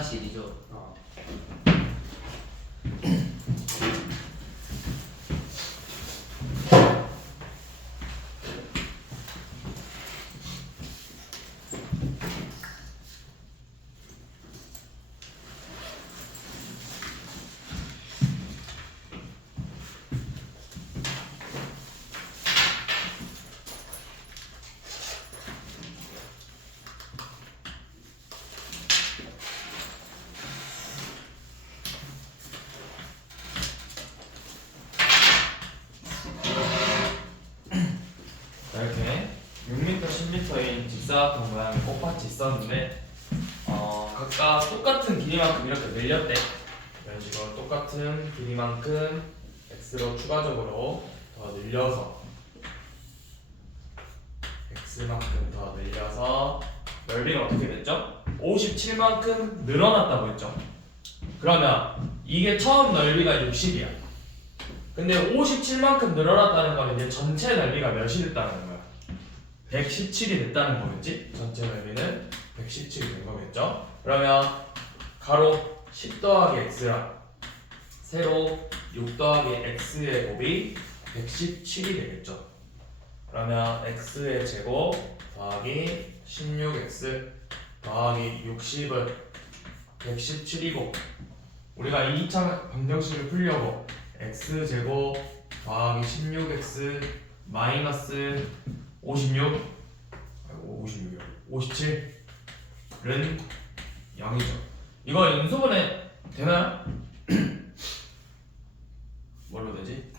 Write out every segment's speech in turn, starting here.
1/1이죠. 이렇게 6m, 10m의 직사각형 모양이 똑같이 있었는데 각각 똑같은 길이만큼 이렇게 늘렸대. 이런 식으로 똑같은 길이만큼 x로 추가적으로 더 늘려서 x만큼 더 늘려서 넓이가 어떻게 됐죠? 57만큼 늘어났다고 했죠. 그러면 이게 처음 넓이가 60이야. 근데 57만큼 늘어났다는 건 이제 전체 넓이가 몇이 됐다는 거야? 117이 됐다는 거겠지? 전체 넓이는 117이 된 거겠죠? 그러면 가로 10 더하기 x랑 세로 6 더하기 x의 곱이 117이 되겠죠? 그러면 x의 제곱 더하기 16x 더하기 60은 117이고 우리가 2차 방정식을 풀려고 x제곱 더하기 16x 마이너스 56 56이요 57은 0이죠. 이거 인수분해 되나요? 뭘로 되지?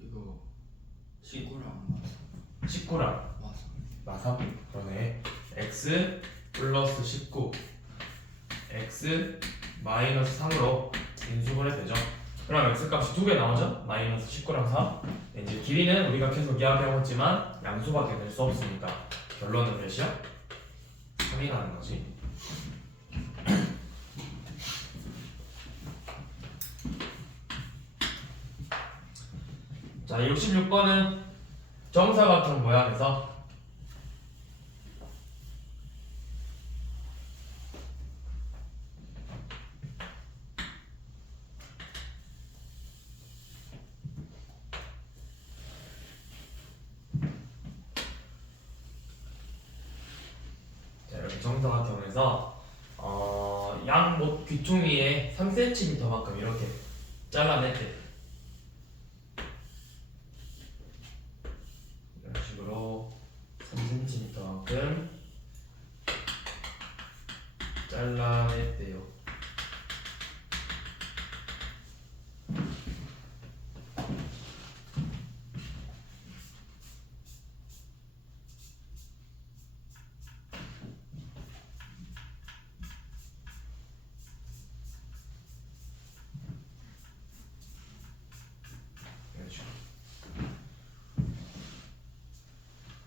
이거 19랑 19랑 마삼 그러네. x 플러스 19 x 마이너스 3으로 인수분해 되죠. 그럼 x값이 두 개 나오죠? 마이너스 19랑 3. 이제 길이는 우리가 계속 이야기해봤지만 양수밖에 될 수 없으니까 결론은 몇이야? 3이 나는 거지. 자, 66번은 정사각형 모양에서 정사각형에서 양 귀퉁이에 3cm만큼 이렇게 잘라냈대. 이런 식으로 3cm만큼 잘라냈대요.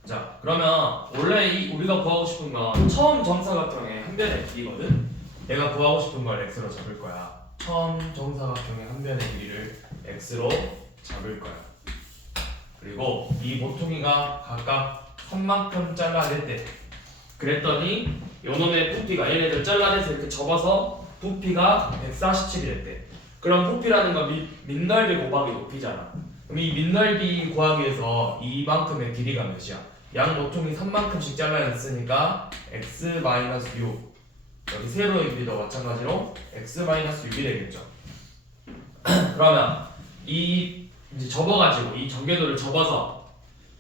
자, 그러면 원래 우리가 구하고 싶은 건 처음 정사각형의 한 변의 길이거든. 내가 구하고 싶은 걸 x로 잡을 거야. 처음 정사각형의 한 변의 길이를 x로 잡을 거야. 그리고 이 모퉁이가 각각 3만큼 잘라냈대. 그랬더니 요놈의 부피가 얘네들 잘라내서 이렇게 접어서 부피가 147이 됐대. 그럼 부피라는 건 밑넓이 곱하기 높이잖아. 그럼 이 밑넓이 구하기 위해서 이만큼의 길이가 몇이야? 양 모퉁이 3만큼씩 잘라냈으니까 x-6 여기 세로의 길이도 마찬가지로 x-6이 되겠죠. 그러면 이 이제 접어가지고 이 전개도를 접어서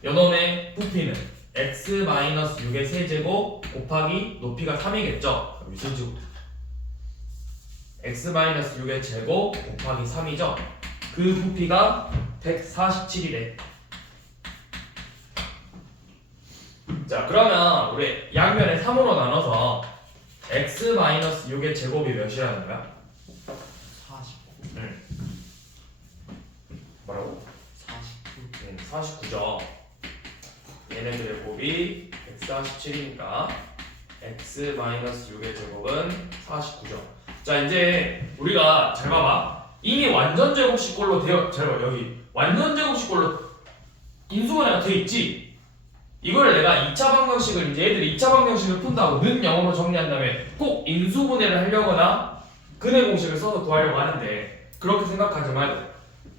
요놈의 부피는 x-6의 세제곱 곱하기 높이가 3이겠죠. 여기 세제곱 x-6의 제곱 곱하기 3이죠. 그 부피가 147이래. 자, 그러면 우리 양면에 3으로 나눠서 x-6의 제곱이 몇이라는 거야? 49. 응. 뭐라고? 49. 49죠. 얘네들의 곱이 147이니까 x-6의 제곱은 49죠. 자, 이제 우리가 잘 봐봐. 이미 완전 제곱식꼴로 되어 잘 봐. 여기 완전 제곱식꼴로 인수분해가 되어 있지. 이거를 내가 2차 방정식을 이제 애들이 2차 방정식을 푼다고 는 0으로 정리한 다음에 꼭 인수분해를 하려거나 근해 공식을 써서 구하려고 하는데 그렇게 생각하지 말고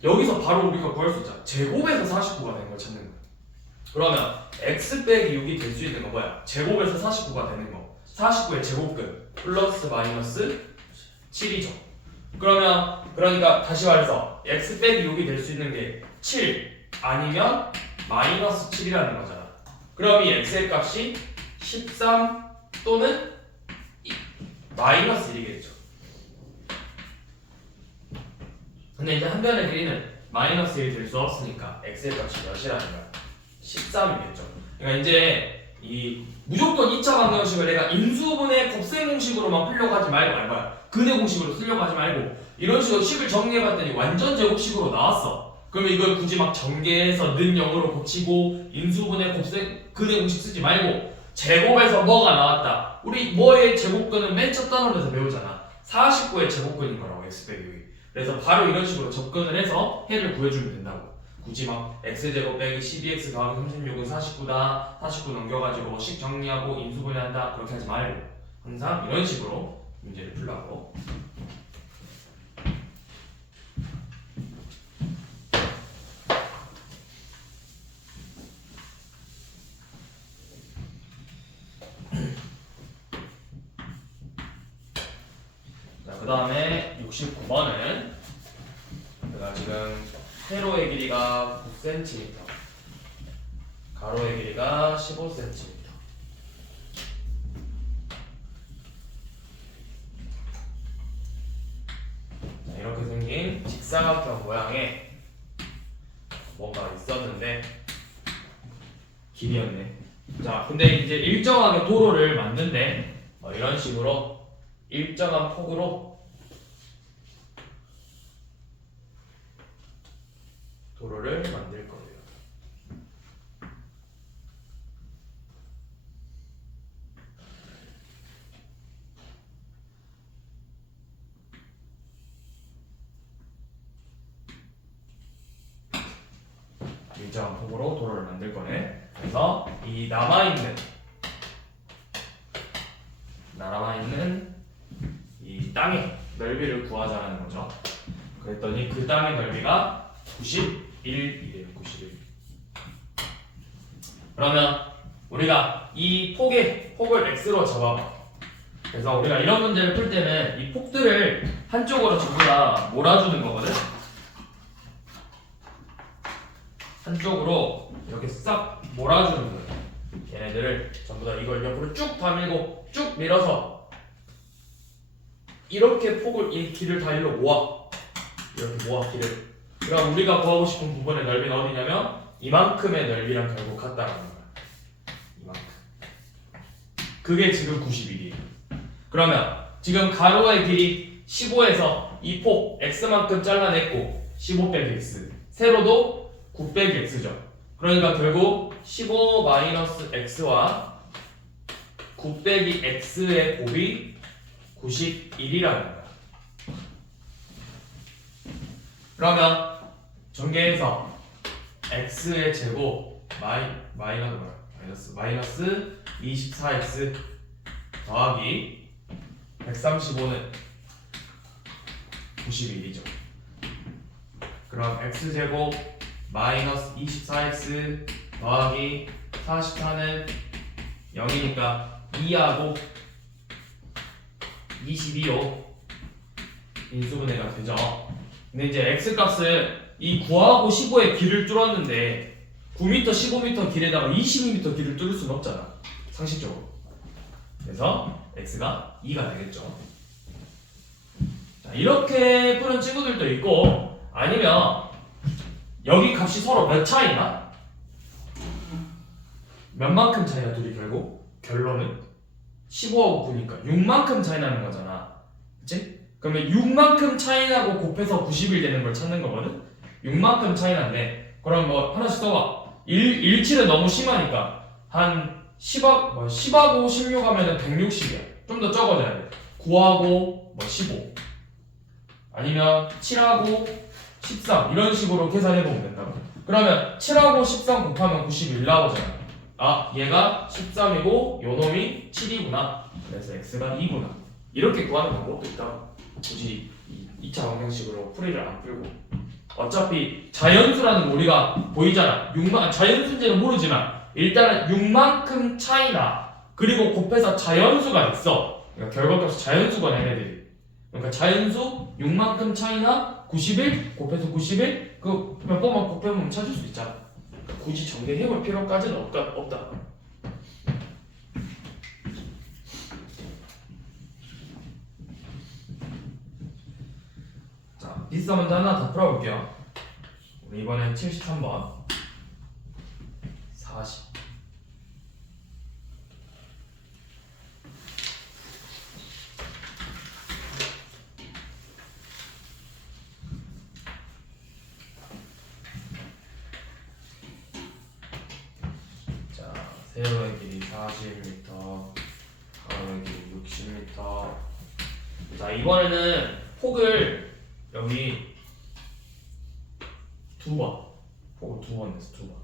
여기서 바로 우리가 구할 수 있잖아. 제곱에서 49가 되는 걸 찾는 거야. 그러면 x 빼기 6이 될 수 있는 건 뭐야? 제곱에서 49가 되는 거. 49의 제곱근 플러스 마이너스 7이죠. 그러니까 다시 말해서 x 빼기 6이 될 수 있는 게 7 아니면 마이너스 7이라는 거잖아. 그럼 이 x의 값이 13 또는 마이너스 1이겠죠. 근데 이제 한 변의 길이는 마이너스 1이 될 수 없으니까 x의 값이 몇이라는 거야? 13이겠죠. 그러니까 이제 이 무조건 2차 방정식을 내가 인수분해 곱셈 공식으로만 풀려고 하지 말고 근해 공식으로 쓰려고 하지 말고 이런 식으로 식을 정리해봤더니 완전 제곱식으로 나왔어. 그러면 이걸 굳이 막 전개해서 는 0으로 고치고 인수분해 곱셈 근해 공식 쓰지 말고 제곱에서 뭐가 나왔다. 우리 뭐의 제곱근은 맨 첫 단원에서 배우잖아. 49의 제곱근인 거라고 x 빼기 6이. 그래서 바로 이런 식으로 접근을 해서 해를 구해주면 된다고. 굳이 막 x제곱 빼기 12x 더하기 36은 49다 49 넘겨가지고 식 정리하고 인수분해한다 그렇게 하지 말고 항상 이런 식으로 문제를 풀라고. 자, 그 다음에 69번은 제가 지금 세로의 길이가 9cm, 가로의 길이가 15cm. 자, 이렇게 생긴 직사각형 모양의 뭔가 있었는데 길이었네. 자, 근데 이제 일정하게 도로를 만든대. 이런 식으로 일정한 폭으로 도로를 만들 거예요. 일정한 폭으로 도로를 만들 거네. 그래서 이 남아있는 이 땅의 넓이를 구하자는 거죠. 그랬더니 그 땅의 넓이가 91이래요. 91. 그러면 우리가 이 폭을 x로 잡아봐. 그래서 우리가 이런 문제를 풀 때는 이 폭들을 한쪽으로 전부 다 몰아주는 거거든. 한쪽으로 이렇게 싹 몰아주는 거예요. 얘네들을 전부 다 이걸 옆으로 쭉 다 밀고 쭉 밀어서 이렇게 폭을 이 길을 다 일로 모아. 이렇게 모아 길을. 그럼 우리가 구하고 싶은 부분의 넓이는 어디냐면 이만큼의 넓이랑 결국 같다라는 거야. 이만큼. 그게 지금 91이에요. 그러면 지금 가로의 길이 15에서 이 폭 x만큼 잘라냈고 15 빼기 x. 세로도 9 빼기 x죠. 그러니까 결국 15 마이너스 x와 9 빼기 x의 곱이 91이라는 거야. 그러면 전개해서 x의 제곱 마이너스 24x 더하기 135는 91이죠. 그럼 x제곱 마이너스 24x 더하기 44는 0이니까 2하고 22로 인수분해가 되죠. 근데 이제 x값은 이 9하고 15의 길을 뚫었는데 9m, 15m 길에다가 22m 길을 뚫을 수는 없잖아. 상식적으로. 그래서 x가 2가 되겠죠. 자, 이렇게 푸는 친구들도 있고 아니면 여기 값이 서로 몇 차이나? 몇만큼 차이나 둘이 결국? 결론은 15하고 9니까 6만큼 차이 나는 거잖아. 그치? 그러면 6만큼 차이 나고 곱해서 90일 되는 걸 찾는 거거든? 6만큼 차이 났네. 그럼 뭐 하나씩 써봐. 17은 너무 심하니까 한 10하고 16 하면은 160이야. 좀 더 적어져야 돼. 9하고 15 아니면 7하고 13 이런 식으로 계산해보면 된다고. 그러면 7하고 13 곱하면 91 나오잖아. 얘가 13이고 요놈이 7이구나. 그래서 x가 2구나. 이렇게 구하는 방법도 있다. 굳이 이 2차 방정식으로 풀이를 안 풀고 어차피 자연수라는 거 우리가 보이잖아. 자연수인지는 모르지만 일단은 6만큼 차이나 그리고 곱해서 자연수가 있어. 그러니까 결과값이 자연수가 얘네들이. 그러니까 자연수 6만큼 차이나 91 곱해서 91 그 몇 번만 곱해보면 찾을 수 있잖아. 그러니까 굳이 정리해볼 필요까지는 없다. 자, 비슷한 문제 하나 더 풀어볼게요. 우리 이번엔 73번 40. 자, 세로의 길이 40m, 가로의 길이 60m. 자, 이번에는 폭을 여기 폭을 두 번 냈어, 두 번.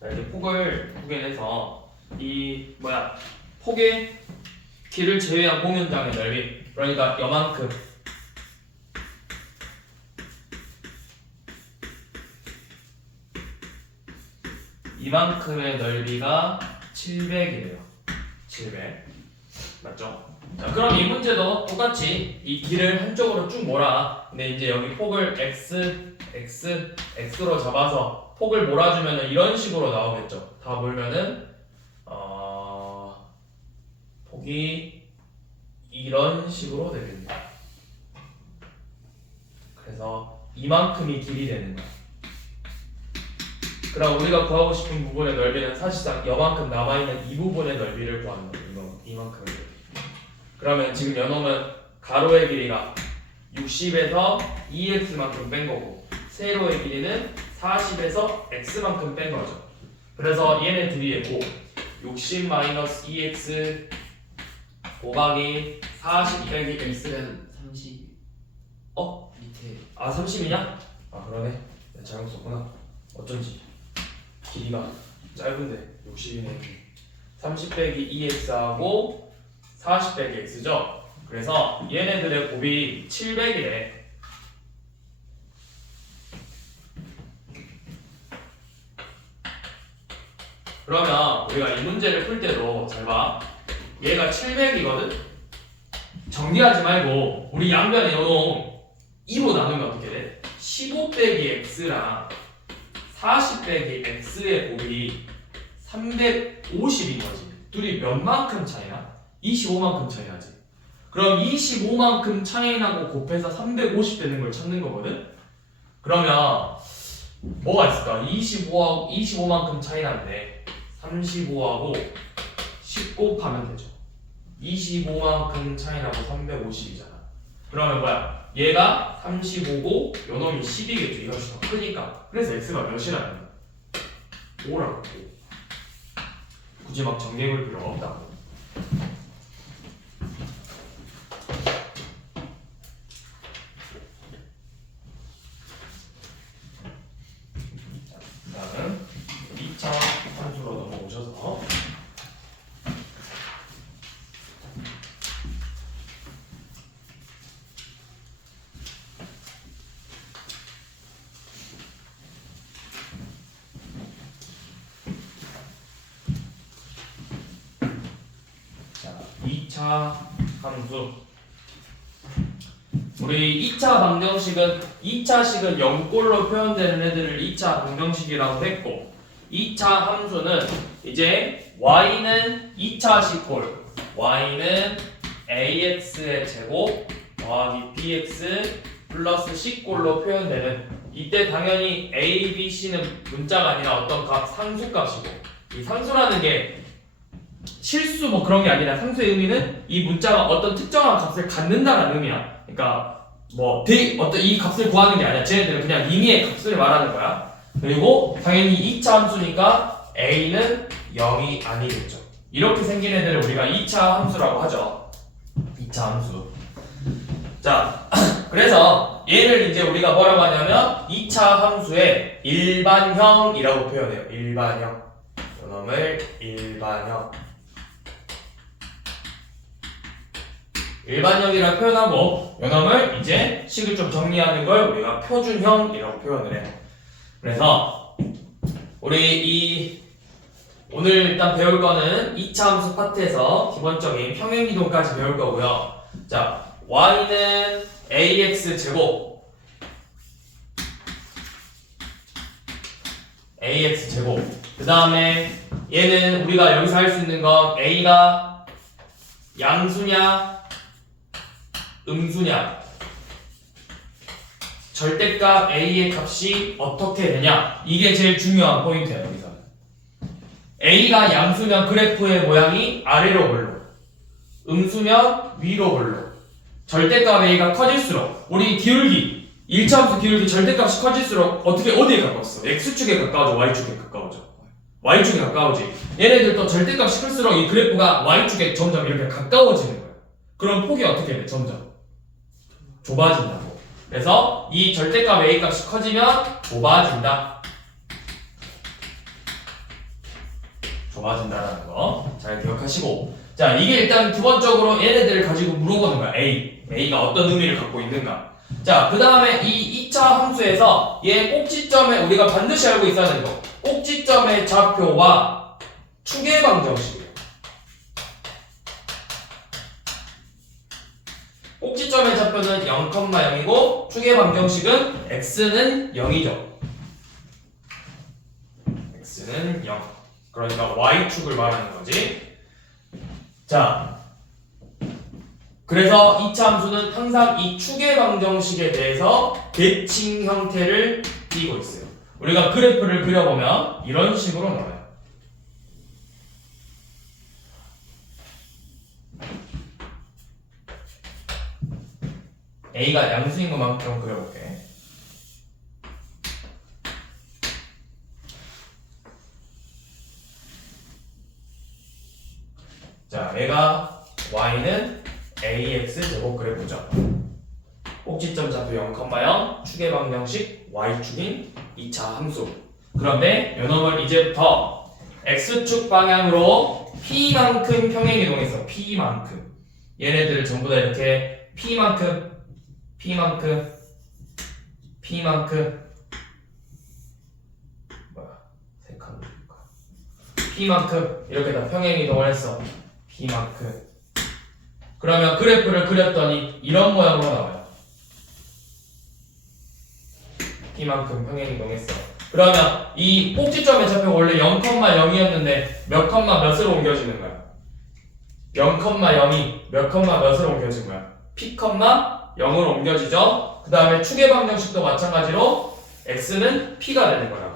자, 이제 폭을 구해내서 폭의 길을 제외한 공연장의 넓이, 그러니까 요만큼 이만큼의 넓이가 700이래요. 700 맞죠? 자, 그럼 이 문제도 똑같이 이 길을 한쪽으로 쭉 몰아. 근데 이제 여기 폭을 x로 잡아서 폭을 몰아주면은 이런 식으로 나오겠죠. 다 몰면은 폭이 이런 식으로 되겠네요. 그래서 이만큼이 길이 되는 거야. 그럼 우리가 구하고 싶은 부분의 넓이는 사실상 이만큼 남아있는 이 부분의 넓이를 구하는 거예요. 이만큼의 넓이. 그러면 지금 요놈은 가로의 길이가 60에서 2x만큼 뺀 거고 세로의 길이는 40에서 x만큼 뺀 거죠. 그래서 얘네 둘이의 곱 60-2x 곱하기 40 빼기 x는 30. 밑에 30이냐? 그러네. 내가 잘못 썼구나. 어쩐지 길이가 짧은데 60이네. 30 빼기 2x하고 40 빼기 x죠. 그래서 얘네들의 곱이 700이래. 그러면 우리가 이 문제를 풀 때도 잘 봐. 얘가 700이거든. 정리하지 말고 우리 양변에 요놈 2로 나누면 어떻게 돼? 15 빼기 x랑 40 빼기 x의 곱이 350인 거지. 둘이 몇만큼 차이나? 25만큼 차이 나지. 그럼 25만큼 차이 나고 곱해서 350 되는 걸 찾는 거거든? 그러면 뭐가 있을까? 25만큼 차이 나는데 35하고 10 곱하면 되죠. 25만큼 차이 나고 350이잖아. 그러면 뭐야? 얘가 35고 요놈이 10이겠죠. 이가 훨씬 더 크니까. 그래서 x가 몇이라는 거야? 5라고. 굳이 막 정리해볼 필요가 없다고. 다음 2차 함수로 넘어오셔서 자, 2차 함수. 우리 2차 방정식은 2차식은 0꼴로 표현되는 애들을 2차 방정식이라고 했고 2차 함수는 이제 y는 2차식 꼴 y는 ax의 제곱 더하기 bx 플러스 c꼴로 표현되는 이때 당연히 A, B, C는 문자가 아니라 어떤 값, 상수값이고 이 상수라는 게 실수 뭐 그런 게 아니라 상수의 의미는 이 문자가 어떤 특정한 값을 갖는다는 의미야. 그러니까 뭐 어떤 이 값을 구하는 게 아니야. 쟤네들은 그냥 의미의 값을 말하는 거야. 그리고 당연히 2차 함수니까 A는 0이 아니겠죠. 이렇게 생긴 애들을 우리가 2차 함수라고 하죠. 2차 함수. 자, 그래서 얘를 이제 우리가 뭐라고 하냐면 2차 함수의 일반형이라고 표현해요. 일반형. 요놈을 일반형. 일반형이라고 표현하고 요놈을 이제 식을 좀 정리하는 걸 우리가 표준형이라고 표현을 해요. 그래서 우리 오늘 일단 배울 거는 2차 함수 파트에서 기본적인 평행이동까지 배울 거고요. 자, y는 ax 제곱 그 다음에 얘는 우리가 여기서 할 수 있는 건 a가 양수냐 음수냐 절대값 a의 값이 어떻게 되냐 이게 제일 중요한 포인트예요. 여기서 a가 양수면 그래프의 모양이 아래로 볼로 음수면 위로 볼로 절대값 a가 커질수록 우리 기울기 1차 함수 기울기 절대값이 커질수록 어디에 가까웠어? x축에 가까워져 y축에 가까워져? y축에 가까워지. 얘네들도 절대값이 클수록 이 그래프가 y축에 점점 이렇게 가까워지는 거예요. 그럼 폭이 어떻게 돼? 점점 좁아진다고. 그래서 이 절대값 a 값이 커지면 좁아진다. 좁아진다라는 거 잘 기억하시고, 자 이게 일단 기본적으로 얘네들을 가지고 물어보는 거야. A가 어떤 의미를 갖고 있는가. 자 그 다음에 이 2차 함수에서 얘 꼭지점에 우리가 반드시 알고 있어야 되는 거, 꼭지점의 좌표와 축의 방정식이에요. 꼭지점의 좌표는 0,0이고 축의 방정식은 x는 0이죠. x는 0. 그러니까 y축을 말하는 거지. 자, 그래서 2차 함수는 항상 이 축의 방정식에 대해서 대칭 형태를 띠고 있어요. 우리가 그래프를 그려보면 이런 식으로 나와요. A가 양수인 것만큼 그려볼게. 자, 얘가 y는 ax 제곱 그래프죠. 꼭지점 좌표 0,0 축의 방정식 y축인 2차 함수. 그런데 요놈을 이제부터 x축 방향으로 p만큼 평행이동해서 p만큼 얘네들을 전부 다 이렇게 p만큼 p만큼 이렇게 다 평행이동을 했어. p만큼. 그러면 그래프를 그렸더니 이런 모양으로 나와요. p만큼 평행이동했어. 그러면 이 꼭지점의 좌표가 원래 0,0이었는데 몇 컴마 몇으로 옮겨지는 거야? 0,0이 몇 컴마 몇으로 옮겨진 거야? p, 0으로 옮겨지죠. 그 다음에 축의 방정식도 마찬가지로 x는 p가 되는 거라고.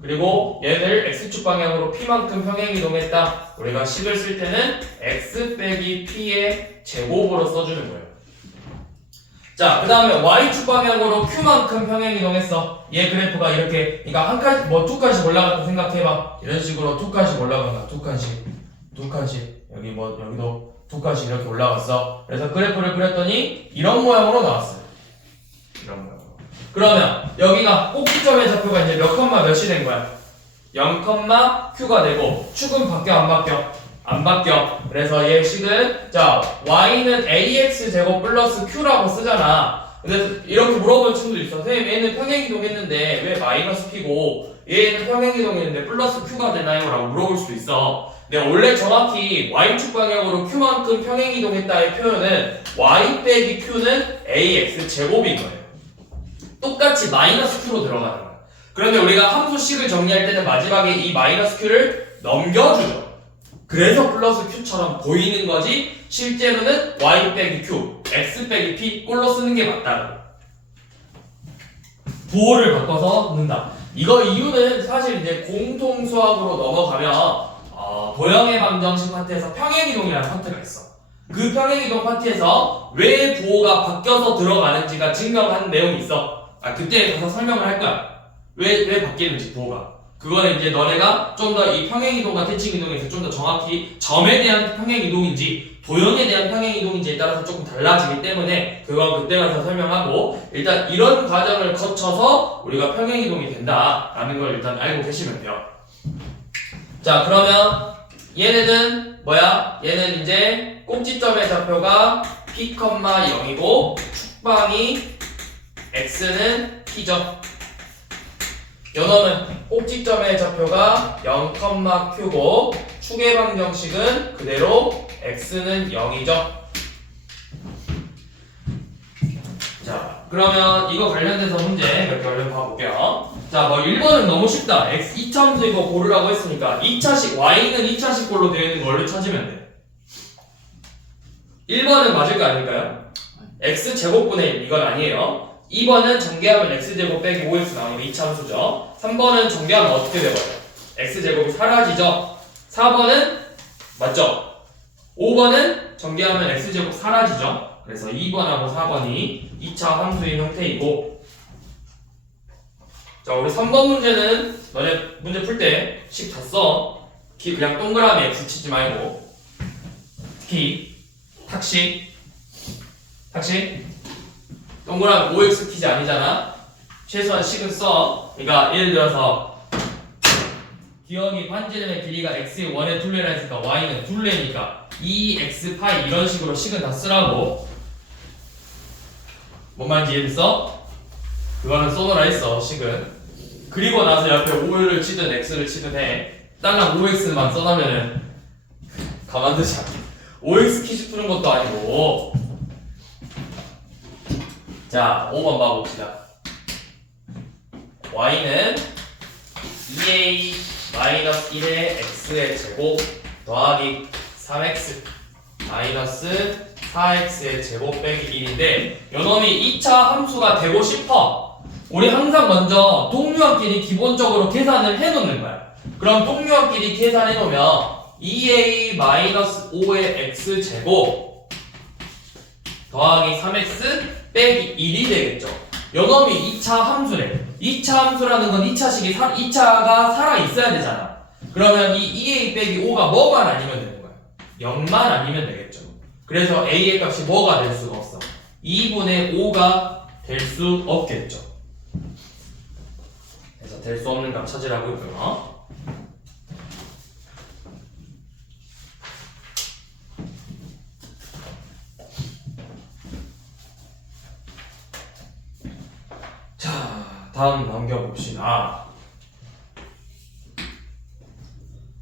그리고 얘를 x축 방향으로 p만큼 평행이동했다. 우리가 식을 쓸 때는 x 빼기 p의 제곱으로 써주는 거예요. 자, 그 다음에 y축 방향으로 q만큼 평행이동했어. 얘 그래프가 이렇게, 그러니까 한 칸씩, 뭐 두 칸씩 올라갔다 생각해봐. 이런 식으로 두 칸씩 올라간다. 두 칸씩. 여기 뭐 여기도 두 칸씩 이렇게 올라갔어. 그래서 그래프를 그렸더니 이런 모양으로 나왔어요. 이런 모양. 그러면 여기가 꼭지점의 좌표가 이제 몇 컴마 몇이 된 거야? 0, q가 되고 축은 바뀌어 안 바뀌어? 안 바뀌어. 그래서 얘 식은 자 y는 ax 제곱 플러스 q라고 쓰잖아. 근데 이렇게 물어보는 친구도 있어. 선생님 얘는 평행이동했는데 왜 마이너스 p고 얘는 평행이동했는데 플러스 q가 되나요? 라고 물어볼 수도 있어. 근데 원래 정확히 y축 방향으로 q만큼 평행이동했다의 표현은 y 빼기 q는 ax 제곱인 거예요. 똑같이 마이너스 q로 들어가는 거야. 그런데 우리가 함수식을 정리할 때는 마지막에 이 마이너스 q를 넘겨주죠. 그래서 플러스 q처럼 보이는 거지 실제로는 y 빼기 q, x 빼기 p 꼴로 쓰는 게 맞다고. 부호를 바꿔서 넣는다. 이거 이유는 사실 이제 공통수학으로 넘어가면 도형의 방정식 파트에서 평행이동이라는 파트가 있어. 그 평행이동 파트에서 왜 부호가 바뀌어서 들어가는지가 증명한 내용이 있어. 그때 가서 설명을 할 거야. 왜 바뀌는지 부호가. 그거는 이제 너네가 좀 더 이 평행이동과 대칭이동에서 좀 더 정확히 점에 대한 평행이동인지 도형에 대한 평행이동인지에 따라서 조금 달라지기 때문에 그건 그때 가서 설명하고, 일단 이런 과정을 거쳐서 우리가 평행이동이 된다라는 걸 일단 알고 계시면 돼요. 자, 그러면 얘네는 뭐야? 얘는 이제 꼭지점의 좌표가 p, 0이고 축방이 x는 p죠. 요놈은 꼭지점의 좌표가 0, q고 축의 방정식은 그대로 x는 0이죠. 자, 그러면 이거 관련돼서 문제 몇 개 얼른 봐볼게요. 자, 뭐 1번은 너무 쉽다. x 2차함수 이거 고르라고 했으니까 2차식 y는 2차식 꼴로 되어 있는 걸로 찾으면 돼. 1번은 맞을 거 아닐까요? x 제곱분의 1 이건 아니에요. 2번은 전개하면 x제곱 빼기 5x 나오니까 2차함수죠. 3번은 전개하면 어떻게 돼버려요? x제곱이 사라지죠. 4번은 맞죠? 5번은 전개하면 x제곱 사라지죠. 그래서 2번하고 4번이 2차 함수인 형태이고, 자, 우리 3번 문제는 너네 문제 풀 때 식 다 써. 그냥 동그라미 x 치지 말고, 특히 탁식 동그라미 5x 키지 아니잖아. 최소한 식은 써. 그러니까 예를 들어서 기억이 반지름의 길이가 x의 원의 둘레라 했으니까 y는 둘레니까 2x 파이 이런 식으로 식은 다 쓰라고. 뭔 말인지 이해했어? 그거는 써놓으라 했어, 식은. 그리고 나서 옆에 5를 치든 x를 치든 해. 딸랑 5x만 써놓으면은 가만두지 않아. 5x 퀴즈 푸는 것도 아니고. 자, 5번 봐봅시다. y는 2a-1의 x의 제곱 더하기 3x 마이너스 4x의 제곱 빼기 1인데 요놈이 2차 함수가 되고 싶어. 우리 항상 먼저 동류한끼리 기본적으로 계산을 해놓는 거야. 그럼 동류한끼리 계산해놓으면 2a-5의 x제곱 더하기 3x 빼기 1이 되겠죠. 요놈이 2차 함수래. 2차 함수라는 건 2차식이 2차가 살아있어야 되잖아. 그러면 이 2a 빼기 5가 뭐만 아니면 되는 거야? 0만 아니면 되겠죠. 그래서 a의 값이 뭐가 될 수가 없어? 2분의 5가 될 수 없겠죠. 그래서 될 수 없는 값 찾으라고 했고요. 다음 넘겨봅시다.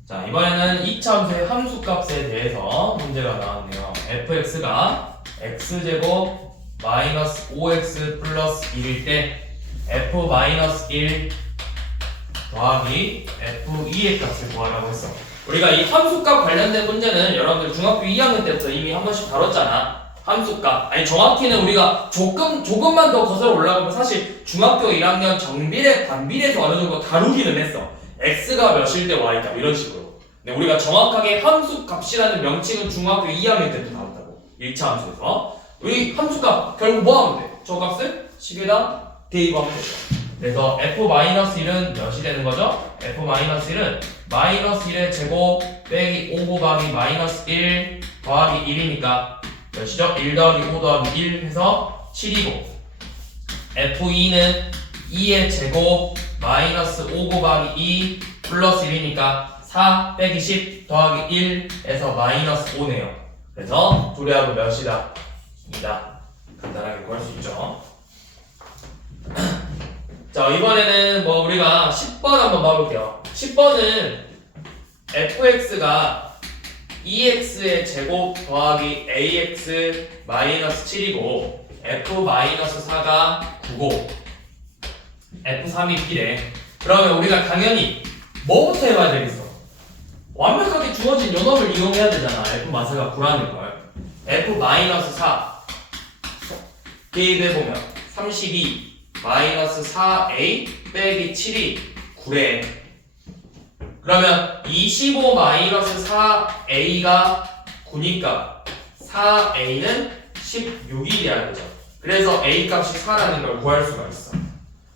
자, 이번에는 2차 함수의 함수값에 대해서 문제가 나왔네요. fx가 x제곱 마이너스 5x 플러스 1일 때 f 마이너스 1 더하기 f2의 값을 구하라고 했어. 우리가 이 함수값 관련된 문제는 여러분들 중학교 2학년 때부터 이미 한 번씩 다뤘잖아. 함수값. 아니, 정확히는 우리가 조금만 더 거슬러 올라가면 사실 중학교 1학년 정비례, 반비례에서 어느 정도 다루기는 했어. x가 몇일 때 y값 이런 식으로. 근데 우리가 정확하게 함수값이라는 명칭은 중학교 2학년 때부터 다뤘다고. 1차 함수에서. 우리 함수값 결국 뭐 하면 돼? 저 값을 식에다 대입하면 되죠. 그래서 f-1은 몇이 되는 거죠? f-1은 마이너스 1의 제곱 빼기 5 곱하기 마이너스 1 더하기 1이니까 몇이죠? 1 더하기 5 더하기 1 해서 7이고, f2는 2의 제곱 마이너스 5 곱하기 2 플러스 1이니까 4 빼기 10 더하기 1 해서 마이너스 5네요. 그래서 둘의 합은 몇이다? 2다. 간단하게 구할 수 있죠. 자, 이번에는 뭐 우리가 10번 한번 봐볼게요. 10번은 fx가 2x의 제곱 더하기 ax 마이너스 7이고 f-4가 9고 f3이 b래. 그러면 우리가 당연히 뭐부터 해봐야 되겠어? 완벽하게 주어진 요놈을 이용해야 되잖아. f-4가 9라는 걸. f-4 대입해보면 32 마이너스 4a 빼기 7이 9래. 그러면 25 마이너스 4a가 9니까 4a는 16이 돼야 되죠. 그래서 a 값이 4라는 걸 구할 수가 있어.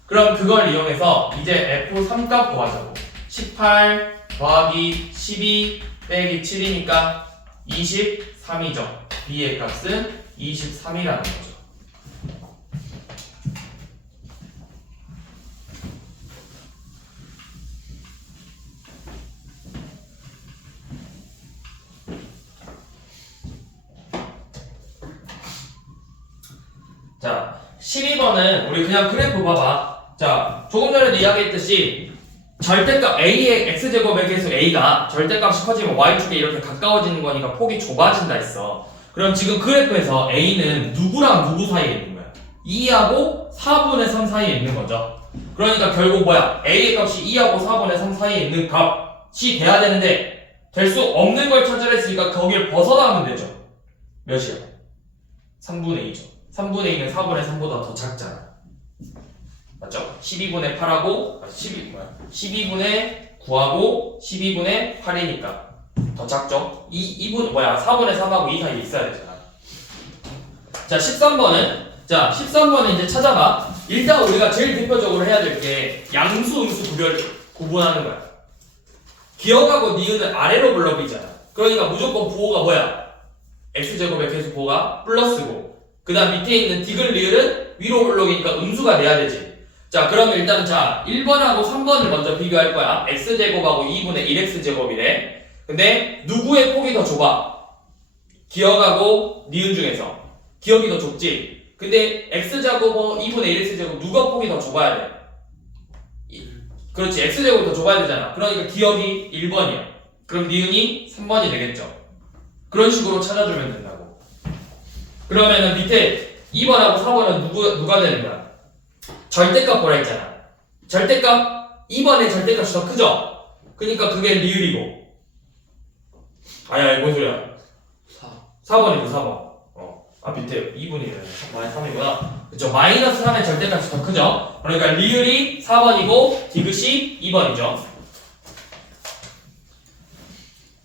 그럼 그걸 이용해서 이제 f3 값 구하자고. 18 더하기 12 빼기 7이니까 23이죠. b의 값은 23이라는 거죠. 자, 12번은 우리 그냥 그래프 봐봐. 자, 조금 전에도 이야기했듯이 절대값 a의 x제곱에 비해서 a가 절대값이 커지면 y축에 이렇게 가까워지는 거니까 폭이 좁아진다 했어. 그럼 지금 그래프에서 a는 누구랑 누구 사이에 있는 거야? 2하고 4분의 3 사이에 있는 거죠. 그러니까 결국 뭐야? a의 값이 2하고 4분의 3 사이에 있는 값이 돼야 되는데 될 수 없는 걸 찾으라 했으니까 거기를 벗어나면 되죠. 몇이야? 3분의 2죠. 3분의 2는 4분의 3보다 더 작잖아. 맞죠? 12분의 8하고 12분의 9하고 12분의 8이니까 더 작죠? 4분의 3하고 2 사이에 있어야 되잖아. 자, 13번은 이제 찾아봐. 일단 우리가 제일 대표적으로 해야 될 게 양수, 음수 구분하는 거야. 기억하고 니은을 아래로 불러비잖아. 그러니까 무조건 부호가 뭐야? x제곱의 계수 부호가 플러스고 그 다음 밑에 있는 디귿 리을은 위로 불러기니까 음수가 돼야 되지. 자, 그러면 일단은 1번하고 3번을 먼저 비교할 거야. x제곱하고 2분의 1x제곱이래. 근데 누구의 폭이 더 좁아? 기억하고 니은 중에서 기억이 더 좁지. 근데 x제곱 2분의 1x제곱 누가 폭이 더 좁아야 돼? 그렇지, x제곱이 더 좁아야 되잖아. 그러니까 기억이 1번이야. 그럼 니은이 3번이 되겠죠. 그런 식으로 찾아주면 된다고. 그러면은 밑에 2번하고 4번은 누가 되는 거야? 절대값 보라 했잖아. 절대값 2번의 절대값이 더 크죠? 그러니까 그게 리을이고. 아야, 뭔 소리야? 4번이죠, 4번. 밑에 2분이네. 마이너스 3이구나. 그쵸? 마이너스 3의 절대값이 더 크죠? 그러니까 리을이 4번이고 디귿이 2번이죠.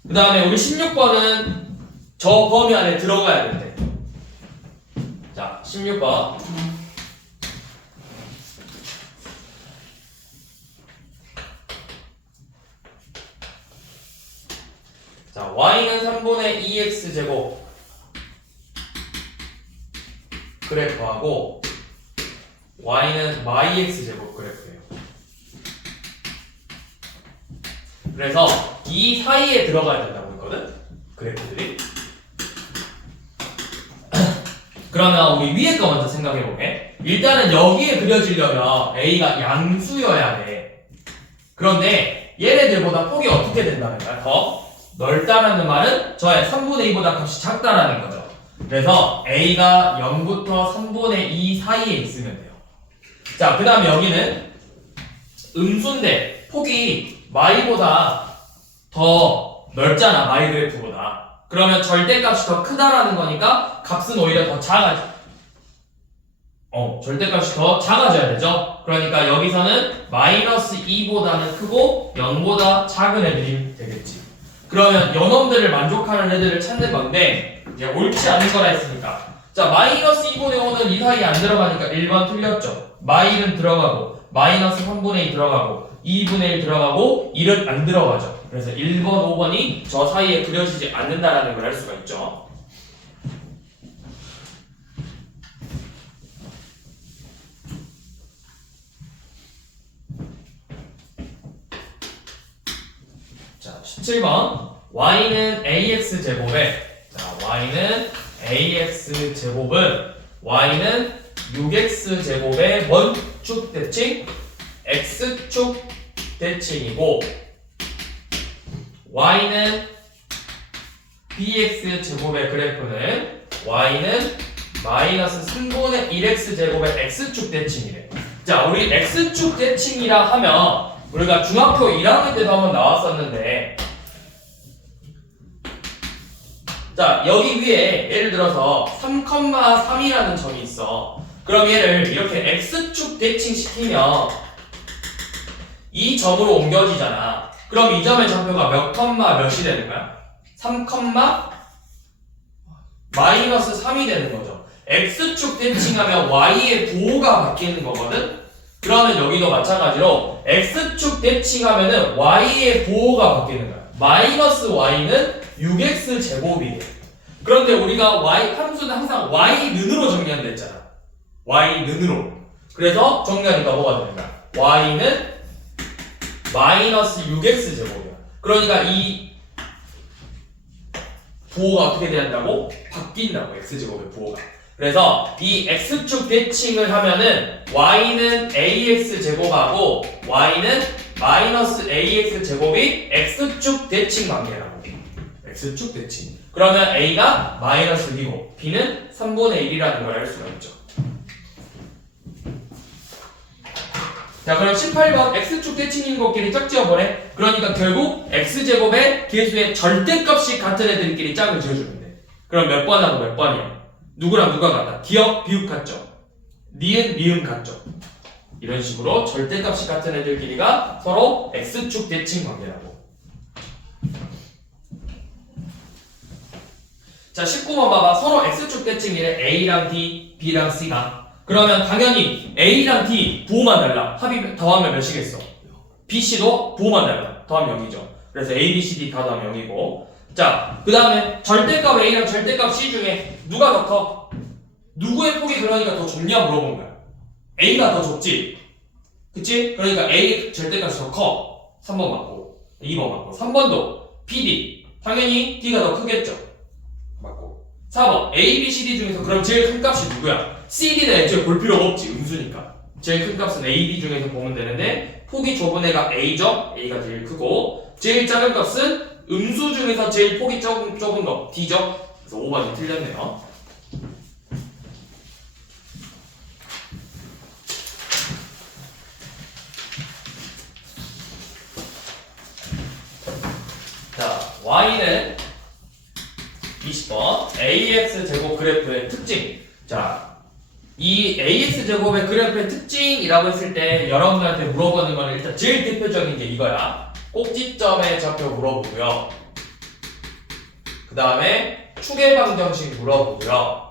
그 다음에 우리 16번은 저 범위 안에 들어가야 된대. 자, 16번. 자, y는 3분의 2x제곱 그래프하고 y는 yx제곱 그래프예요. 그래서 이 사이에 들어가야 된다고 했거든? 그래프들이. 그러면 우리 위에 거 먼저 생각해보게. 일단은 여기에 그려지려면 a가 양수여야 돼. 그런데 얘네들보다 폭이 어떻게 된다는 거야? 더 넓다라는 말은 저의 3분의 2보다 값이 작다라는 거죠. 그래서 a가 0부터 3분의 2 사이에 있으면 돼요. 자, 그 다음에 여기는 음수인데 폭이 y보다 더 넓잖아, y 그래프보다. 그러면 절대값이 더 크다라는 거니까 값은 오히려 더 절대값이 더 작아져야 되죠. 그러니까 여기서는 마이너스 2보다는 크고 0보다 작은 애들이 되겠지. 그러면 요놈들을 만족하는 애들을 찾는 건데 이제 옳지 않은 거라 했으니까. 자, 마이너스 2분의 5는 이 사이에 안 들어가니까 1번 틀렸죠. 마일은 들어가고 마이너스 3분의 2 들어가고 2분의 1 들어가고 1은 안 들어가죠. 그래서 1번, 5번이 저 사이에 그려지지 않는다라는 걸 알 수가 있죠. 자, 17번. y는 ax제곱에 y는 ax제곱은 y는 6x제곱의 원축 대칭 x축 대칭이고 y는 bx제곱의 그래프는 y는 마이너스 3분의 1x제곱의 x축 대칭이래. 자, 우리 x축 대칭이라 하면 우리가 중학교 1학년 때도 한번 나왔었는데, 자, 여기 위에 예를 들어서 3,3이라는 점이 있어. 그럼 얘를 이렇게 x축 대칭시키면 이 점으로 옮겨지잖아. 그럼 이 점의 좌표가 몇 컴마 몇이 되는 거야? 3 컴마 마이너스 3이 되는 거죠. x축 대칭하면 y의 부호가 바뀌는 거거든? 그러면 여기도 마찬가지로 x축 대칭하면은 y의 부호가 바뀌는 거야. 마이너스 y는 6x 제곱이 돼. 그런데 우리가 y 함수는 항상 y는으로 정리한다 했잖아. y는으로. 그래서 정리하니까 뭐가 되는 거야? y는 마이너스 6x 제곱이야. 그러니까 이 부호가 어떻게 된다고? 바뀐다고, x제곱의 부호가. 그래서 이 x축 대칭을 하면은 y는 ax 제곱하고 y는 마이너스 ax 제곱이 x축 대칭 관계라고. x축 대칭. 그러면 a가 마이너스 1이고 b는 3분의 1이라는 걸 알 수가 있죠. 자, 그럼 18번 x축 대칭인 것끼리 짝 지어보래. 그러니까 결국 x제곱의 개수의 절대값이 같은 애들끼리 짝을 지어주면 돼. 그럼 몇 번하고 몇 번이야? 누구랑 누가 같다? 기억, 비읍 같죠? 니은, 미음 같죠? 이런 식으로 절대값이 같은 애들끼리가 서로 x축 대칭 관계라고. 자, 19번 봐봐. 서로 x축 대칭이래. a랑 d, b랑 c가. 그러면 당연히 a랑 d 부호만 달라. 합이 더하면 몇이겠어? b, c도 부호만 달라. 더하면 0이죠. 그래서 a, b, c, d 다 더하면 0이고. 자, 그 다음에 절대값 a랑 절대값 c 중에 누가 더 커? 누구의 폭이 그러니까 더 좁냐 물어본 거야. a가 더 좁지? 그치? 그러니까 a 절대값이 더 커. 3번 맞고 2번 맞고 3번도 bd 당연히 d가 더 크겠죠. 맞고 4번 a, b, c, d 중에서 그럼 제일 큰 값이 누구야? cd는 애초에 볼 필요가 없지. 음수니까 제일 큰 값은 a, b 중에서 보면 되는데 폭이 좁은 애가 a죠. a가 제일 크고 제일 작은 값은 음수 중에서 제일 폭이 좁은 거 d죠. 그래서 5번이 틀렸네요. 자, y는 20번 ax 제곱 그래프의 특징. 자, 이 ax 제곱의 그래프의 특징이라고 했을 때 여러분들한테 물어보는 거는 일단 제일 대표적인 게 이거야. 꼭지점의 좌표 물어보고요. 그 다음에 축의 방정식 물어보고요.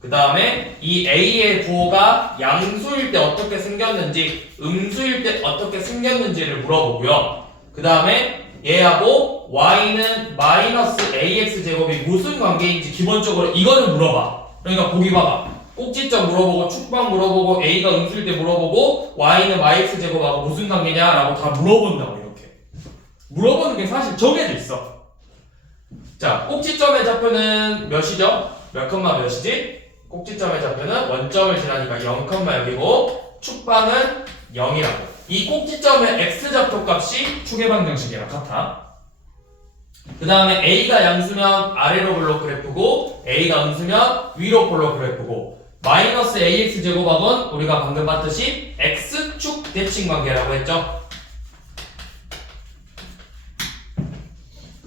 그 다음에 이 a의 부호가 양수일 때 어떻게 생겼는지, 음수일 때 어떻게 생겼는지를 물어보고요. 그 다음에 얘하고 y는 마이너스 ax 제곱이 무슨 관계인지 기본적으로 이거는 물어봐. 그러니까 보기 봐봐. 꼭지점 물어보고 축방 물어보고 a가 음수일 때 물어보고 y는 마이너스 제곱하고 무슨 관계냐라고 다 물어본다고. 이렇게 물어보는 게 사실 정해져 있어. 자, 꼭지점의 좌표는 몇이죠? 몇 컴마 몇이지? 꼭지점의 좌표는 원점을 지나니까 0 컴마 여기고 축방은 0이라고. 이 꼭지점의 x좌표 값이 축의 방정식이랑 같아. 그 다음에 a가 양수면 아래로 블록 그래프고 a가 음수면 위로 블록 그래프고 마이너스 ax 제곱하고는 우리가 방금 봤듯이 x축 대칭 관계라고 했죠.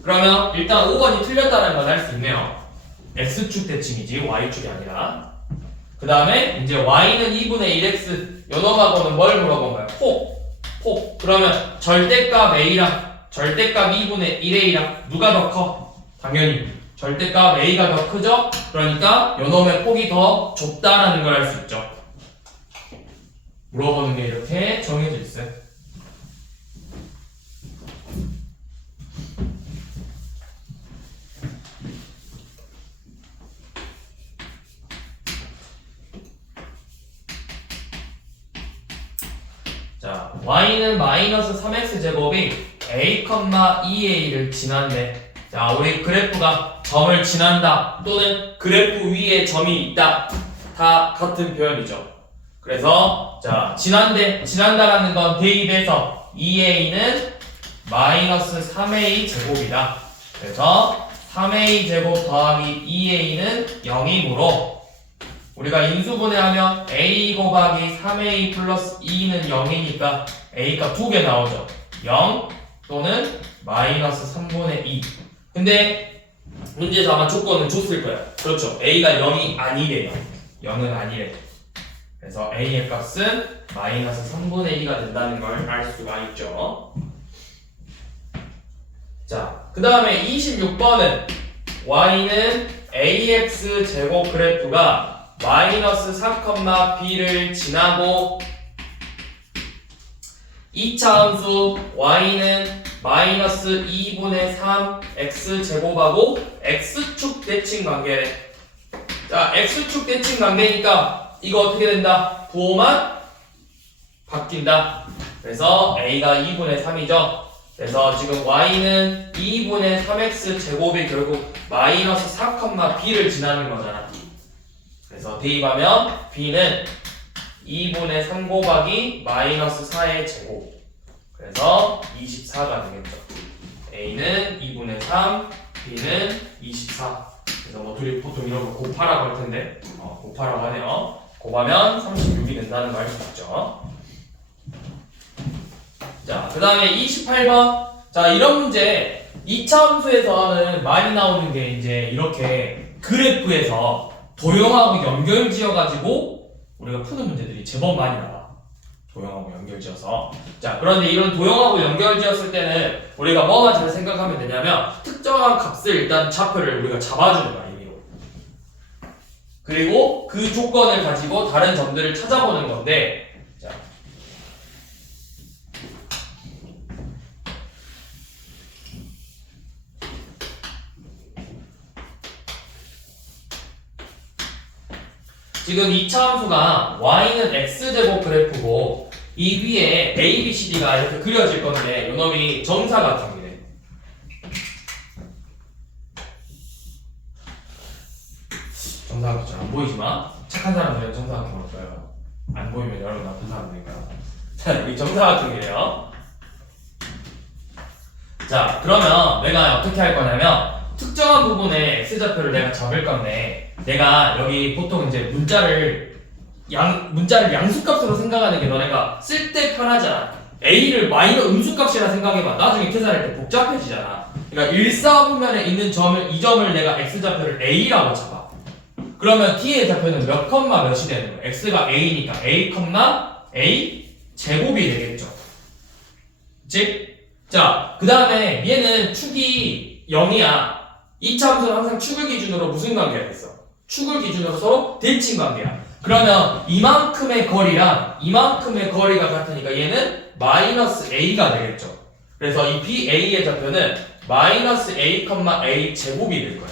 그러면 일단 5번이 틀렸다는 건 알 수 있네요. x축 대칭이지 y축이 아니라. 그 다음에 이제 y는 2분의 1x 요놈하고는 뭘 물어본 거야? 폭. 그러면 절대값 a랑 절대값 2분의 1a랑 누가 더 커? 당연히 절대값 a가 더 크죠? 그러니까 요놈의 폭이 더 좁다라는 걸 알 수 있죠. 물어보는 게 이렇게 정해져 있어요. 자, y는 마이너스 3x 제곱이 a, 2a를 지난대. 자, 우리 그래프가 점을 지난다 또는 그래프 위에 점이 있다. 다 같은 표현이죠. 그래서 자, 지난다라는 건 대입해서 2a는 마이너스 3a 제곱이다. 그래서 3a 제곱 더하기 2a는 0이므로 우리가 인수분해하면 a 곱하기 3a 플러스 2는 0이니까 a 값 2개 나오죠. 0 또는 마이너스 3분의 2. 근데 문제에서 아마 조건을 줬을 거야. 그렇죠. a가 0이 아니래요. 0은 아니래. 그래서 a의 값은 마이너스 3분의 2가 된다는 걸 알 수가 있죠. 자, 그 다음에 26번은 y는 ax 제곱 그래프가 마이너스 4, b를 지나고 2차 함수 y는 마이너스 2분의 3 x 제곱하고 x축 대칭 관계래. 자, x축 대칭 관계니까 이거 어떻게 된다? 부호만 바뀐다. 그래서 a가 2분의 3이죠. 그래서 지금 y는 2분의 3x 제곱이 결국 마이너스 4, b를 지나는 거잖아. 그래서 대입하면 b는 2분의 3 곱하기 마이너스 4의 제곱. 그래서 24가 되겠죠. a는 2분의 3, b는 24. 그래서 뭐 둘이 보통 이런 거 곱하라고 할 텐데 곱하라고 하네요. 곱하면 36이 된다는 거 알 수 있죠. 자, 그 다음에 28번. 자, 이런 문제 2차 함수에서는 많이 나오는 게 이제 이렇게 그래프에서 도형하고 연결 지어가지고 우리가 푸는 문제들이 제법 많이 나와. 도형하고 연결 지어서. 자, 그런데 이런 도형하고 연결 지었을 때는 우리가 뭐만 잘 생각하면 되냐면 특정한 값을 일단 좌표를 우리가 잡아주는 거야, 임의로. 그리고 그 조건을 가지고 다른 점들을 찾아보는 건데, 자. 지금 2차 함수가 y는 x제곱 그래프고 이 위에 a, b, c, d가 이렇게 그려질 건데 이놈이 정사각형이래. 정사각형 안 보이지만 착한 사람들은 정사각형으로 써요. 안 보이면 여러분 나쁜 사람들인가요? 자, 여기 정사각형이래요. 자, 그러면 내가 어떻게 할 거냐면 특정한 부분에 x좌표를 내가 잡을 건데 내가 여기 보통 이제 문자를 양수값으로 생각하는 게 너네가 쓸 때 편하잖아. a를 마이너 음수값이라 생각해봐. 나중에 계산할 때 복잡해지잖아. 그러니까 일사분면에 있는 점을 이 점을 내가 x좌표를 a라고 잡아. 그러면 t의 좌표는 몇 컴마 몇이 되는 거야? x가 a니까 a 컴마 a 제곱이 되겠죠. 그치? 자, 그 다음에 얘는 축이 0이야. 2차 함수는 항상 축을 기준으로 무슨 관계가 있어? 축을 기준으로 서로 대칭 관계야. 그러면 이만큼의 거리랑 이만큼의 거리가 같으니까 얘는 마이너스 a가 되겠죠. 그래서 이 ba의 좌표는 마이너스 a, a 제곱이 될 거야.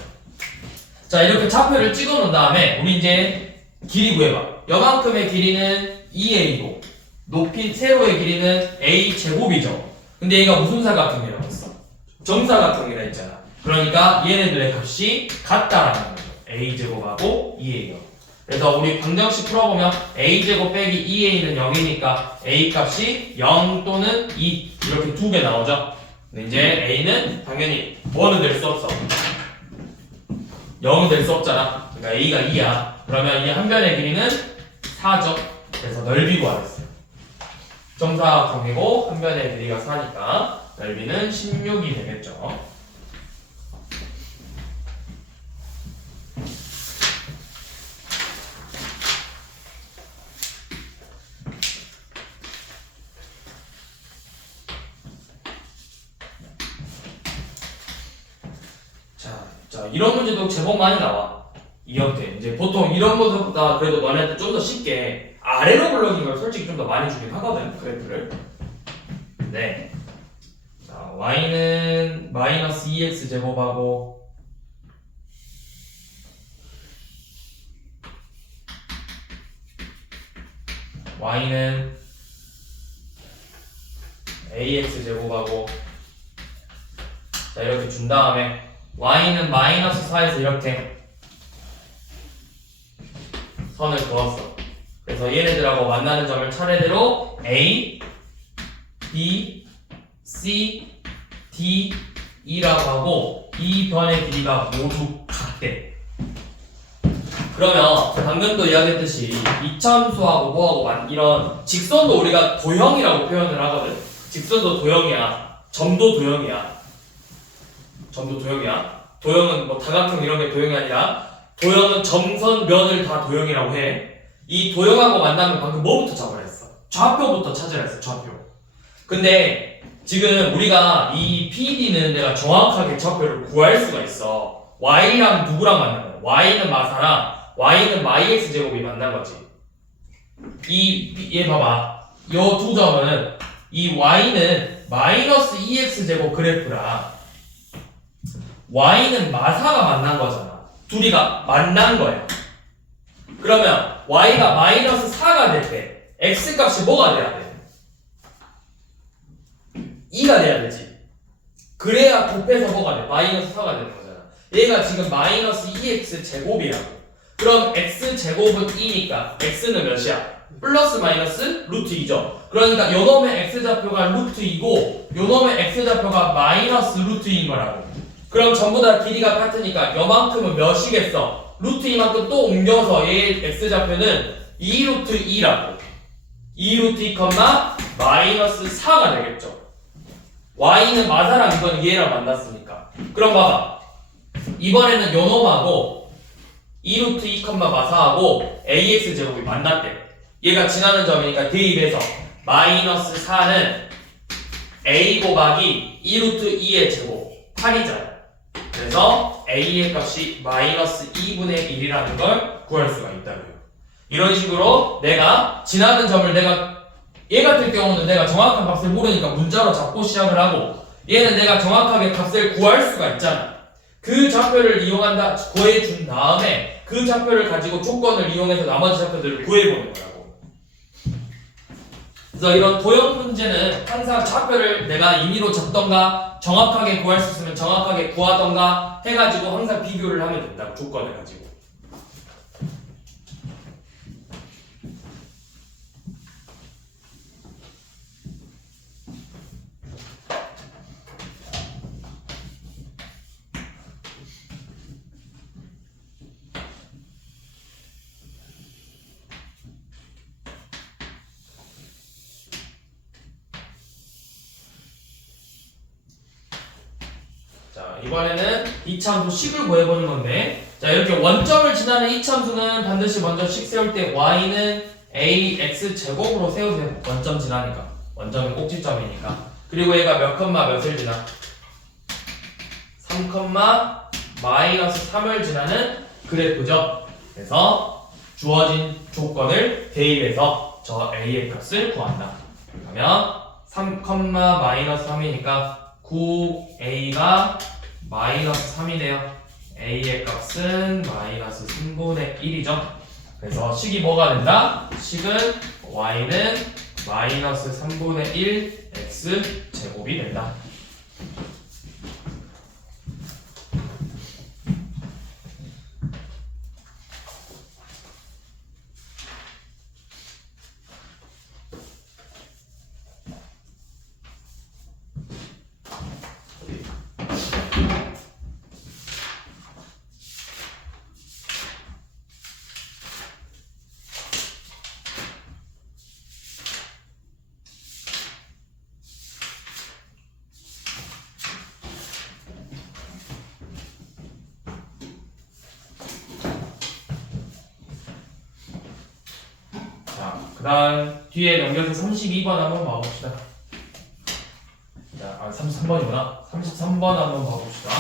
자, 이렇게 좌표를 찍어 놓은 다음에 우리 이제 길이 구해봐. 요만큼의 길이는 2a고 높이 세로의 길이는 a 제곱이죠. 근데 얘가 무슨 사각형이라고 했어? 정사각형이라 했잖아. 그러니까 얘네들의 값이 같다라는 거죠. a제곱하고 2a요. 그래서 우리 방정식 풀어보면 a제곱 빼기 2a는 0이니까 a 값이 0 또는 2 이렇게 두 개 나오죠. 근데 이제 a는 당연히 뭐는 될 수 없어. 0은 될 수 없잖아. 그러니까 a가 2야. 그러면 이 한 변의 길이는 4죠. 그래서 넓이 구하랬어요. 정사각형이고 한 변의 길이가 4니까 넓이는 16이 되겠죠. 자, 이런 문제도 제법 많이 나와. 이 형태. 이제 보통 이런 것보다 그래도 너네한테 좀 더 쉽게 아래로 굴러진 걸 솔직히 좀 더 많이 주긴 하거든, 그래프를. 네. 자, y는 마이너스 2x 제곱하고 y는 ax 제곱하고 자, 이렇게 준 다음에 y는 마이너스 4에서 이렇게 선을 그었어. 그래서 얘네들하고 만나는 점을 차례대로 A, B, C, D, E라고 하고 이 변의 길이가 모두 같대. 그러면 방금도 이야기했듯이 이차함수하고 뭐하고 이런 직선도 우리가 도형이라고 표현을 하거든. 직선도 도형이야. 점도 도형이야. 점도 도형이야. 도형은 뭐 다각형 이런 게 도형이 아니라 도형은 점선 면을 다 도형이라고 해. 이 도형하고 만나면 방금 뭐부터 잡으라 했어? 좌표부터 찾으라 했어. 좌표. 근데 지금 우리가 이 PD는 내가 정확하게 좌표를 구할 수가 있어. y랑 누구랑 만난 거야? y는 마사랑 y는 마이x 제곱이 만난 거지. 얘 봐봐. 요 두 점은 이 y는 마이너스 2x 제곱 그래프랑 y는 마사가 만난 거잖아. 둘이가 만난 거야. 그러면 y가 마이너스 4가 될 때 x 값이 뭐가 돼야 돼? 2가 돼야 되지. 그래야 곱해서 뭐가 돼? 마이너스 4가 되는 거잖아. 얘가 지금 마이너스 2x 제곱이라고. 그럼 x 제곱은 2니까 x는 몇이야? 플러스 마이너스 루트 2죠. 그러니까 요놈의 x좌표가 루트 2고 요놈의 x좌표가 마이너스 루트 2인 거라고. 그럼 전부 다 길이가 같으니까 요만큼은 몇이겠어? 루트 2만큼 또 옮겨서 얘의 x좌표는 2 루트 2라고. 2 루트 2, 마이너스 4가 되겠죠. y는 마사랑 이건 얘랑 만났으니까. 그럼 봐봐. 이번에는 요놈하고 2 루트 2, 마사하고 ax 제곱이 만났대. 얘가 지나는 점이니까 대입해서 마이너스 4는 a 곱하기 2 루트 2의 제곱 8이잖아. 그래서 a의 값이 마이너스 2분의 1이라는 걸 구할 수가 있다고요. 이런 식으로 내가 지나는 점을 얘 같은 경우는 내가 정확한 값을 모르니까 문자로 잡고 시작을 하고 얘는 내가 정확하게 값을 구할 수가 있잖아. 그 좌표를 구해준 다음에 그 좌표를 가지고 조건을 이용해서 나머지 좌표들을 구해보는 거라고. 그래서 이런 도형 문제는 항상 좌표를 내가 임의로 잡던가 정확하게 구할 수 있으면 정확하게 구하던가 해가지고 항상 비교를 하면 된다고. 조건을 가지고. 자, 이번에는 이차함수 식을 구해보는 건데, 자, 이렇게 원점을 지나는 이차함수는 반드시 먼저 식 세울 때 y는 ax 제곱으로 세우세요. 원점 지나니까. 원점은 꼭지점이니까. 그리고 얘가 몇 컴마 몇을 지나? 3 컴마 마이너스 3을 지나는 그래프죠. 그래서 주어진 조건을 대입해서 저 a의 값을 구한다. 그러면 3 컴마 마이너스 3이니까 9a가 마이너스 3이네요. a의 값은 마이너스 3분의 1이죠. 그래서 식이 뭐가 된다? 식은 y는 마이너스 3분의 1 x 제곱이 된다. 그 다음 뒤에 넘겨서 32번 한번 봐봅시다. 자, 33번이구나. 33번 한번 봐봅시다.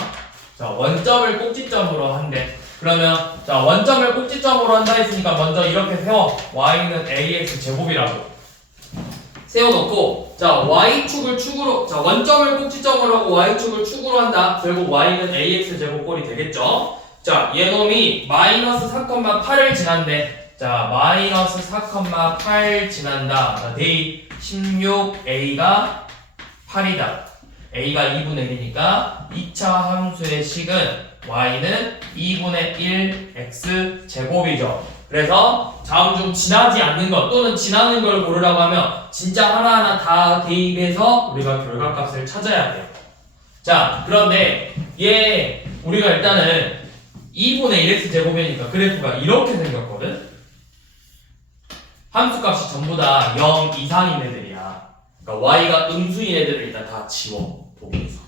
자, 원점을 꼭지점으로 한대. 그러면 자, 원점을 꼭지점으로 한다 했으니까 먼저 이렇게 세워. y는 ax 제곱이라고 세워놓고, 자, y축을 축으로, 자, 원점을 꼭지점으로 하고 y축을 축으로 한다. 결국 y는 ax 제곱 꼴이 되겠죠. 자, 얘놈이 마이너스 4,8을 지난대. 자, 마이너스 4,8 지난다. 자, 대입 16a가 8이다. a가 2분의 1이니까 2차 함수의 식은 y는 2분의 1 x 제곱이죠. 그래서 다음 중 지나지 않는 것 또는 지나는 걸 고르라고 하면 진짜 하나하나 다 대입해서 우리가 결과값을 찾아야 돼요. 자, 그런데 얘 우리가 일단은 2분의 1x 제곱이니까 그래프가 이렇게 생겼거든. 함수값이 전부 다 0 이상인 애들이야. 그러니까 y가 음수인 애들을 일단 다 지워. 보기에서.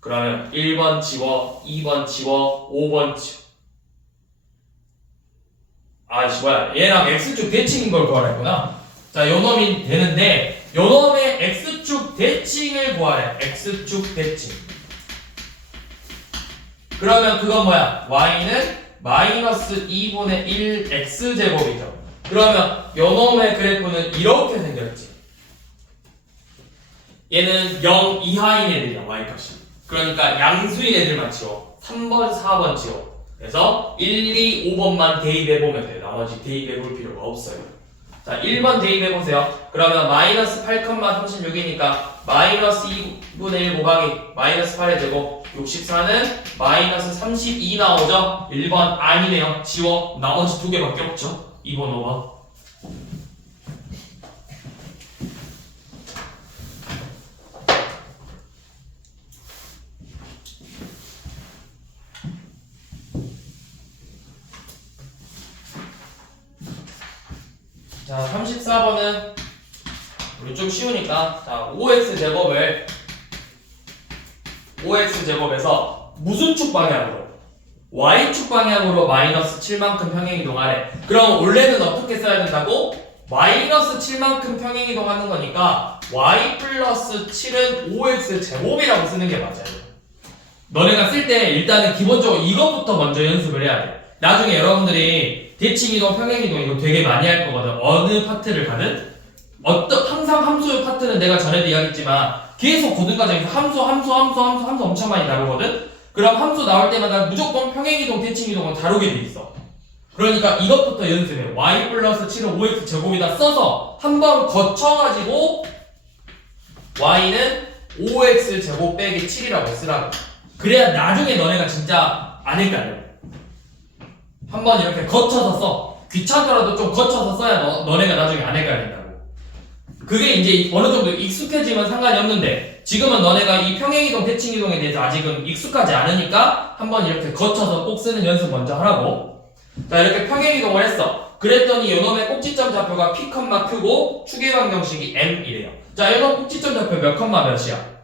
그러면 1번 지워, 2번 지워, 5번 지워. 뭐야 얘랑 x축 대칭인 걸 구하라 했구나. 자 요놈이 되는데 요놈의 x축 대칭을 구하래. x축 대칭. 그러면 그건 뭐야? y는 마이너스 2분의 1 x제곱이죠. 그러면 요놈의 그래프는 이렇게 생겼지. 얘는 0 이하인 애들이야 y값이. 그러니까 양수인 애들만 치워. 3번 4번 치워. 그래서 1, 2, 5번만 대입해보면 돼요. 나머지 대입해볼 필요가 없어요. 자 1번 대입해보세요. 그러면 마이너스 8,36이니까 마이너스 2분의 1 곱하기 마이너스 8의 제곱 64는 마이너스 32 나오죠? 1번 아니네요. 지워. 나머지 두 개밖에 없죠? 2번 5번. 자 34번은 우리 좀 쉬우니까 자 5x 제곱에서 무슨 축 방향으로? y축 방향으로 마이너스 7만큼 평행이동하래. 그럼 원래는 어떻게 써야 된다고? 마이너스 7만큼 평행이동하는 거니까 y 플러스 7은 5x 제곱이라고 쓰는 게 맞아요. 너네가 쓸 때 일단은 기본적으로 이것부터 먼저 연습을 해야 돼. 나중에 여러분들이 대칭이동, 평행이동 이거 되게 많이 할 거거든. 어느 파트를 가든 항상 함수의 파트는 내가 전에도 이야기했지만 계속 고등 과정에서 함수 엄청 많이 다루거든. 그럼 함수 나올 때마다 무조건 평행이동, 대칭이동은 다루게 돼 있어. 그러니까 이것부터 연습해. y 플러스 7은 5x 제곱이다 써서 한 번 거쳐가지고 y는 5x 제곱 빼기 7이라고 쓰라고. 그래야 나중에 너네가 진짜 안 헷갈려. 한번 이렇게 거쳐서 써. 귀찮더라도 좀 거쳐서 써야 너네가 나중에 안 헷갈린다고. 그게 이제 어느 정도 익숙해지면 상관이 없는데 지금은 너네가 이 평행이동, 대칭이동에 대해서 아직은 익숙하지 않으니까 한번 이렇게 거쳐서 꼭 쓰는 연습 먼저 하라고. 자 이렇게 평행이동을 했어. 그랬더니 요놈의 꼭지점 좌표가 P, Q고 추계방정식이 M이래요. 자 요놈 꼭지점 좌표 몇 컴마 몇이야?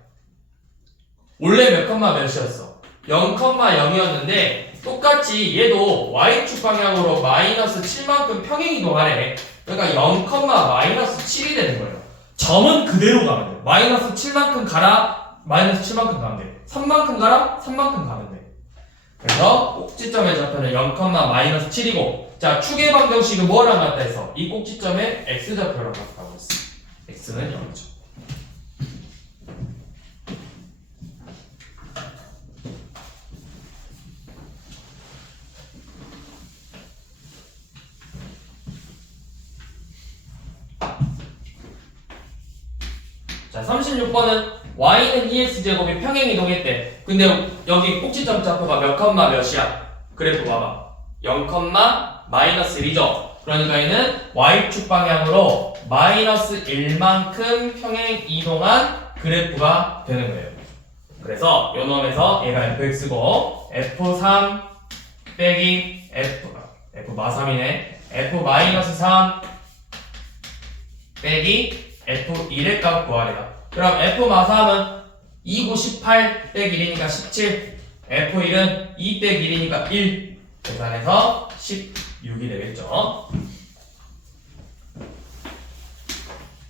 원래 몇 컴마 몇이었어? 0,0이었는데 똑같이 얘도 y축 방향으로 마이너스 7만큼 평행이동하래. 그러니까 0, 마이너스 7이 되는 거예요. 점은 그대로 가면 돼. 마이너스 7만큼 가라, 마이너스 7만큼 가면 돼. 3만큼 가라, 3만큼 가면 돼. 그래서 꼭지점의 좌표는 0, 마이너스 7이고 자 추계 방정식은 뭐랑 같다 해서 이 꼭지점의 x좌표랑 같다고 했어. x는 0이죠. 자 36번은 y는 2x제곱이 평행이동했대. 근데 여기 꼭지점 좌표가 몇 컴마 몇이야? 그래프 봐봐. 0, 마이너스 1이죠. 그러니까 얘는 y축 방향으로 마이너스 1만큼 평행이동한 그래프가 되는 거예요. 그래서 요 놈에서 얘가 fx고 f3 빼기 f 마3이네. f 마이너스 3 빼기 F1의 값 구하래요. 그럼 F 마3은 2, 9, 18 빼기 1이니까 17 F1은 2 빼기 1이니까 1 계산해서 16이 되겠죠.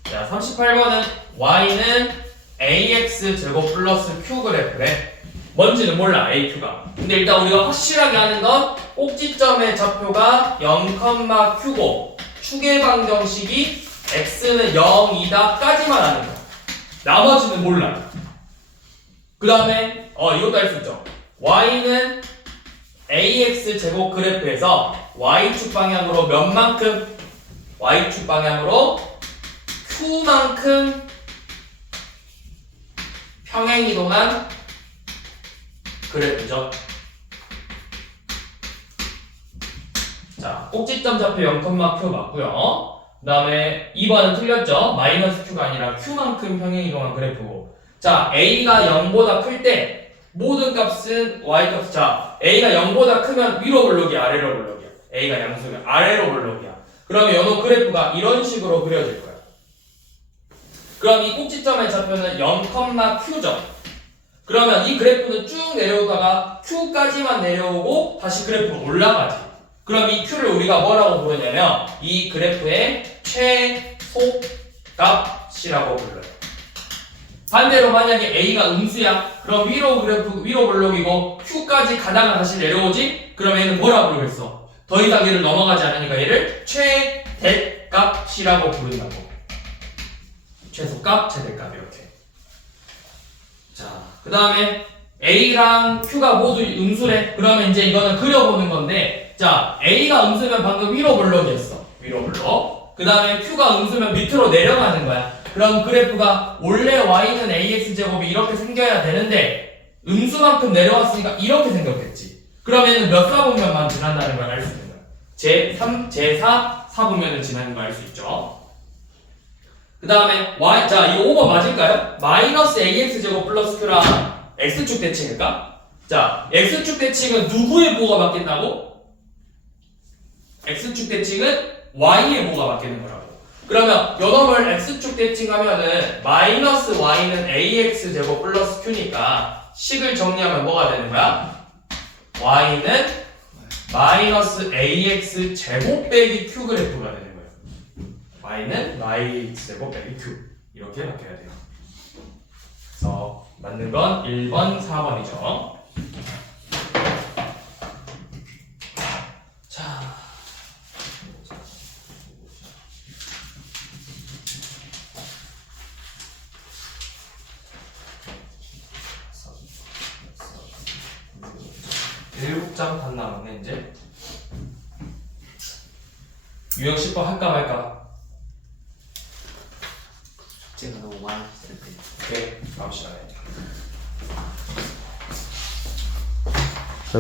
자 38번은 y는 ax 제곱 플러스 q 그래프래. 뭔지는 몰라 AQ가. 근데 일단 우리가 확실하게 아는 건 꼭지점의 좌표가 0, q고 추계 방정식이 x는 0이다 까지만 아는 거야. 나머지는 몰라. 그 다음에 이것도 알 수 있죠. y는 ax 제곱 그래프에서 y축 방향으로 몇만큼? y축 방향으로 q만큼 평행이동한 그래프죠. 자, 꼭지점 좌표 0, q 맞고요. 그 다음에 2번은 틀렸죠. 마이너스 q가 아니라 q만큼 평행이동한 그래프고. 자, a가 0보다 클 때 모든 값은 y값. 자, a가 0보다 크면 위로 블록이야, 아래로 블록이야. a가 양수면 아래로 블록이야. 그러면 요놈 그래프가 이런 식으로 그려질 거야. 그럼 이 꼭지점의 좌표는 0, q죠. 그러면 이 그래프는 쭉 내려오다가 q까지만 내려오고 다시 그래프가 올라가지. 그럼 이 Q를 우리가 뭐라고 부르냐면 이 그래프의 최소값이라고 불러요. 반대로 만약에 A가 음수야. 그럼 위로 블록이고 Q까지 가다가 다시 내려오지? 그럼 얘는 뭐라 부르겠어? 더 이상 얘를 넘어가지 않으니까 얘를 최대값이라고 부른다고. 최소값, 최대값 이렇게. 자, 그 다음에 A랑 Q가 모두 음수래. 그러면 이제 이거는 그려보는 건데, 자, A가 음수면 방금 위로 블록이었어. 위로 블록. 그 다음에 Q가 음수면 밑으로 내려가는 거야. 그럼 그래프가 원래 y는 ax제곱이 이렇게 생겨야 되는데 음수만큼 내려왔으니까 이렇게 생겼겠지. 그러면 몇 사분면만 지난다는 걸 알 수 있는 거야. 제3, 제4 사분면을 지나는 걸 알 수 있죠. 그 다음에 y, 자 이거 5번 맞을까요? 마이너스 ax제곱 플러스 q랑 x축 대칭일까? 자, x축 대칭은 누구의 부호가 바뀐다고? x축 대칭은 y의 부호가 바뀌는 거라고. 그러면 요놈을 x축 대칭하면은 마이너스 y는 ax제곱 플러스 q니까 식을 정리하면 뭐가 되는 거야? y는 마이너스 ax제곱 빼기 q 그래프가 되는 거예요. y는 yx제곱 빼기 q 이렇게 바뀌어야 돼요. 그래서 맞는 건 1번, 4번이죠. 자, 일곱 장 반 남았네 이제. 유형 10번 할까 말까? 숙제가 너무 많았을 때. 오케이, 다음 시간에. 자,